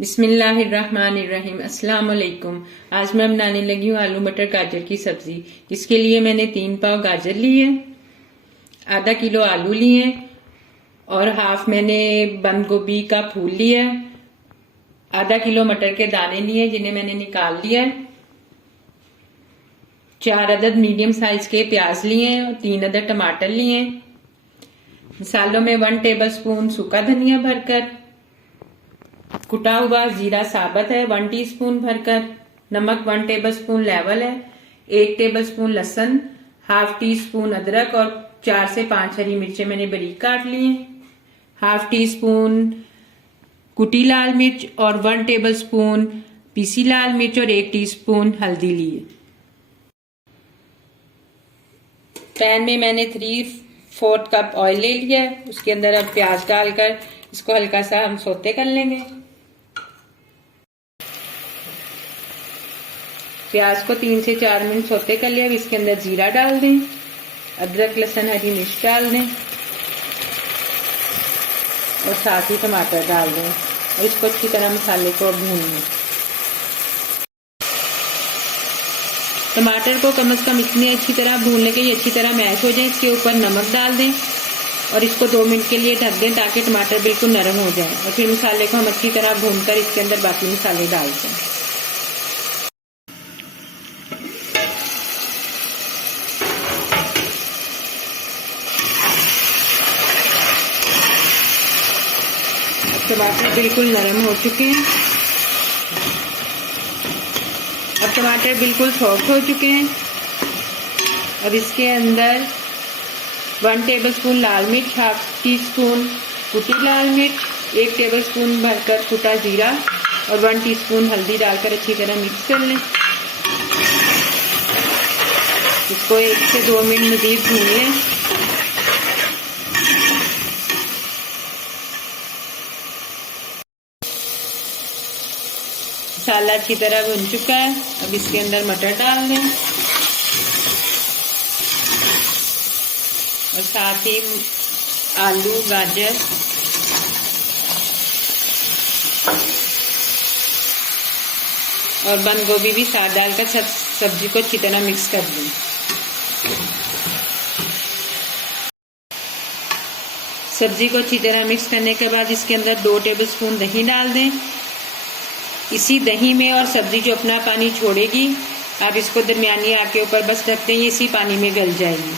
बिस्मिल्लाहिर्रहमानिर्रहीम। अस्सलाम वालेकुम। आज मैं बनाने लगी हूँ आलू मटर गाजर की सब्जी। इसके लिए मैंने 3 पाव गाजर लिए, आधा किलो आलू लिए और हाफ मैंने बंद गोभी का फूल लिया, आधा किलो मटर के दाने लिए जिन्हें मैंने निकाल लिया, 4 अदद मीडियम साइज के प्याज लिए और 3 अदद टमाटर लिए। मसालों में 1 टेबलस्पून सूखा धनिया भरकर, कुटा हुआ जीरा साबुत है 1 टीस्पून भरकर, नमक 1 टेबलस्पून लेवल है, 1 टेबलस्पून लहसुन, हाफ टी स्पून अदरक और 4 से 5 हरी मिर्चें मैंने बारीक काट ली हैं, हाफ टी स्पून कुटी लाल मिर्च और 1 टेबलस्पून पीसी लाल मिर्च और 1 टीस्पून हल्दी ली है। पैन में मैंने 3/4 कप ऑयल ले लिया है। उसके अंदर अब प्याज डालकर इसको हल्का सा हम सौते कर लेंगे। प्याज को 3 से 4 मिनट सौते कर लिया। अब इसके अंदर जीरा डाल दें, अदरक लहसुन हरी मिर्च डाल दें और साथ ही टमाटर डाल दें और इसको अच्छी तरह मसाले को भून लें। टमाटर को कम से कम इतनी अच्छी तरह भून लें कि ये अच्छी तरह मैश हो जाए। इसके ऊपर नमक डाल दें और इसको 2 मिनट के लिए ढक दें ताकि टमाटर बिल्कुल नरम हो जाए और फिर मसाले को हम अच्छी तरह भूनकर इसके अंदर बाकी मसाले डालते हैं। टमाटर बिल्कुल नरम हो चुके हैं। अब टमाटर बिल्कुल सॉफ्ट हो चुके हैं। अब इसके अंदर 1 टेबलस्पून लाल मिर्च, हाफ टी स्पून कुटी लाल मिर्च, 1 टेबलस्पून भरकर कुटा जीरा और 1 टीस्पून हल्दी डालकर अच्छी तरह मिक्स कर लें। इसको 1 से 2 मिनट मजीद भून लें। मसाला अच्छी तरह भुन चुका है। अब इसके अंदर मटर डाल दें और साथ ही आलू, गाजर और बंद गोभी भी साथ डालकर सब्जी को अच्छी तरह मिक्स कर दें। सब्जी को अच्छी तरह मिक्स करने के बाद इसके अंदर 2 टेबलस्पून दही डाल दें। इसी दही में और सब्जी जो अपना पानी छोड़ेगी, आप इसको दरमियानी आग के ऊपर बस रख दें, इसी पानी में गल जाएगी।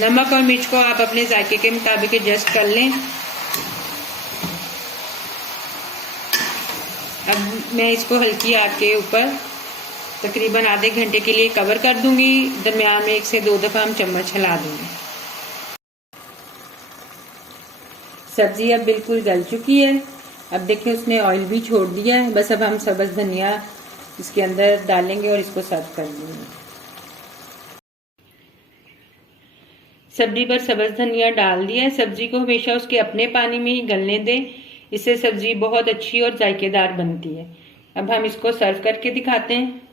नमक और मिर्च को आप अपने जायके के मुताबिक एडजस्ट कर लें। अब मैं इसको हल्की आग के ऊपर तकरीबन आधे घंटे के लिए कवर कर दूंगी। दरमियान में 1 से 2 दफा हम चम्मच हिला देंगे। सब्जी अब बिल्कुल गल चुकी है। अब देखिए उसने ऑयल भी छोड़ दिया है। बस अब हम सब्ज धनिया इसके अंदर डालेंगे और इसको सर्व कर देंगे। सब्जी पर सब्ज धनिया डाल दिया है। सब्जी को हमेशा उसके अपने पानी में ही गलने दें, इससे सब्जी बहुत अच्छी और जायकेदार बनती है। अब हम इसको सर्व करके दिखाते हैं।